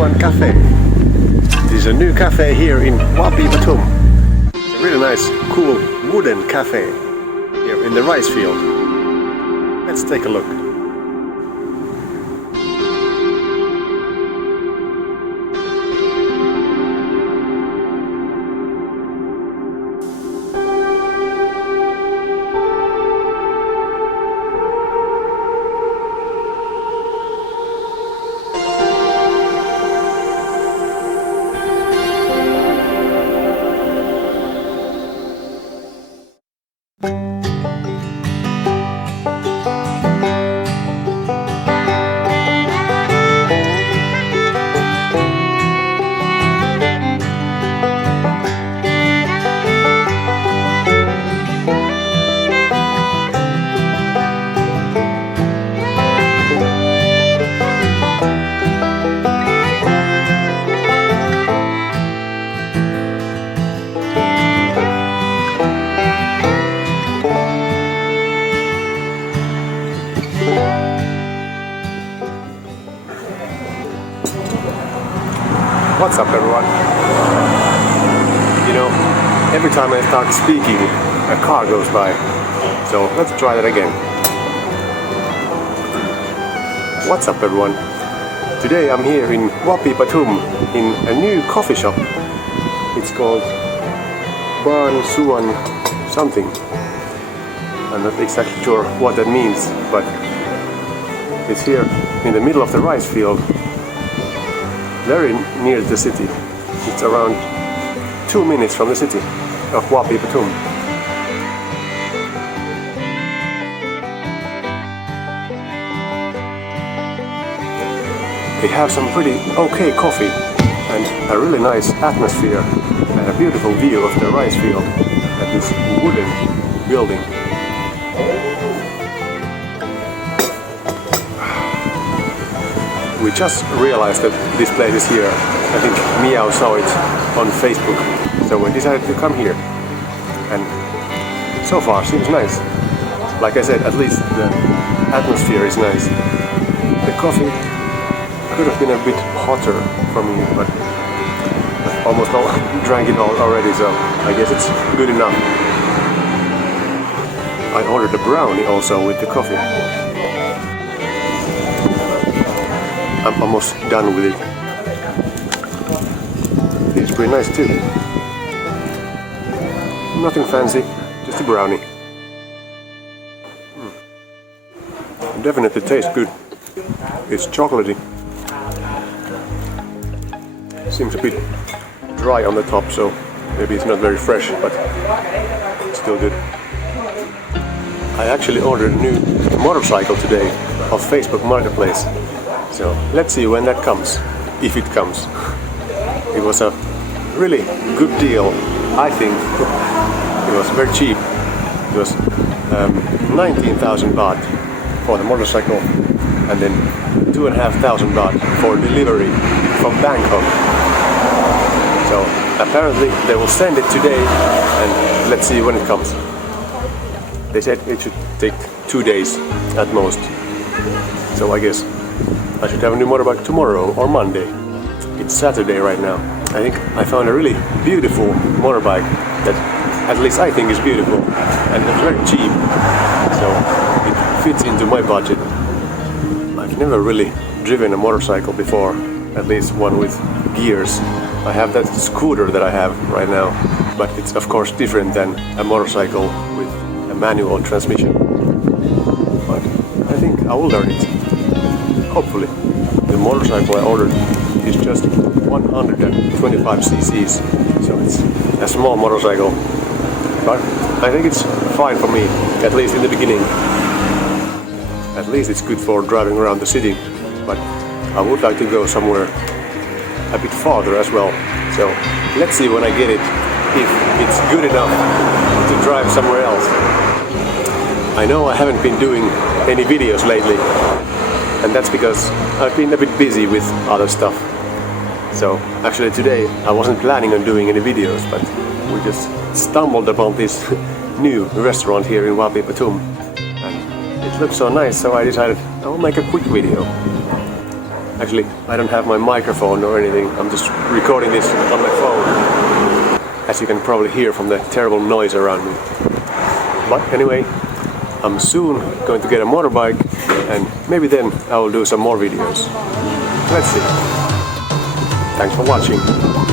Suan Café. This is a new cafe here in Wapi Patum. It's a really nice, cool wooden cafe here in the rice field. Let's take a look. What's up, everyone? You know, every time I start speaking, a car goes by. So let's try that again. What's up, everyone? Today I'm here in Wapi Patum in a new coffee shop. It's called Suan something. I'm not exactly sure what that means, but it's here in the middle of the rice field. Very near the city. It's around 2 minutes from the city of Wapi Patum. They have some pretty okay coffee and a really nice atmosphere and a beautiful view of the rice field at this wooden building. We just realized that this place is here. I think Meow saw it on Facebook, so we decided to come here. And so far seems nice. Like I said, at least the atmosphere is nice. The coffee could have been a bit hotter for me, but almost all drank it all already, so I guess it's good enough. I ordered a brownie also with the coffee. I'm almost done with it. It's pretty nice too. Nothing fancy, just a brownie. Definitely tastes good. It's chocolatey. Seems a bit dry on the top, so maybe it's not very fresh, but still good. I actually ordered a new motorcycle today off Facebook Marketplace. So let's see when that comes, if it comes. It was a really good deal, I think. It was very cheap. It was 19,000 baht for the motorcycle and then 2,500 baht for delivery from Bangkok. So apparently they will send it today and let's see when it comes. They said it should take 2 days at most. So I guess I should have a new motorbike tomorrow or Monday. It's Saturday right now. I think I found a really beautiful motorbike that at least I think is beautiful and it's very cheap. So it fits into my budget. I've never really driven a motorcycle before, at least one with gears. I have that scooter that I have right now, but it's of course different than a motorcycle with a manual transmission. But I think I will learn it. Hopefully. The motorcycle I ordered is just 125 cc's, so it's a small motorcycle. But I think it's fine for me, at least in the beginning. At least it's good for driving around the city, but I would like to go somewhere a bit farther as well. So let's see when I get it, if it's good enough to drive somewhere else. I know I haven't been doing any videos lately, and that's because I've been a bit busy with other stuff. So actually today I wasn't planning on doing any videos, but we just stumbled upon this new restaurant here in Wapi Patum and it looks so nice, so I decided I will make a quick video. Actually, I don't have my microphone or anything. I'm just recording this on my phone, as you can probably hear from the terrible noise around me. But anyway, I'm soon going to get a motorbike, and maybe then I will do some more videos. Let's see. Thanks for watching.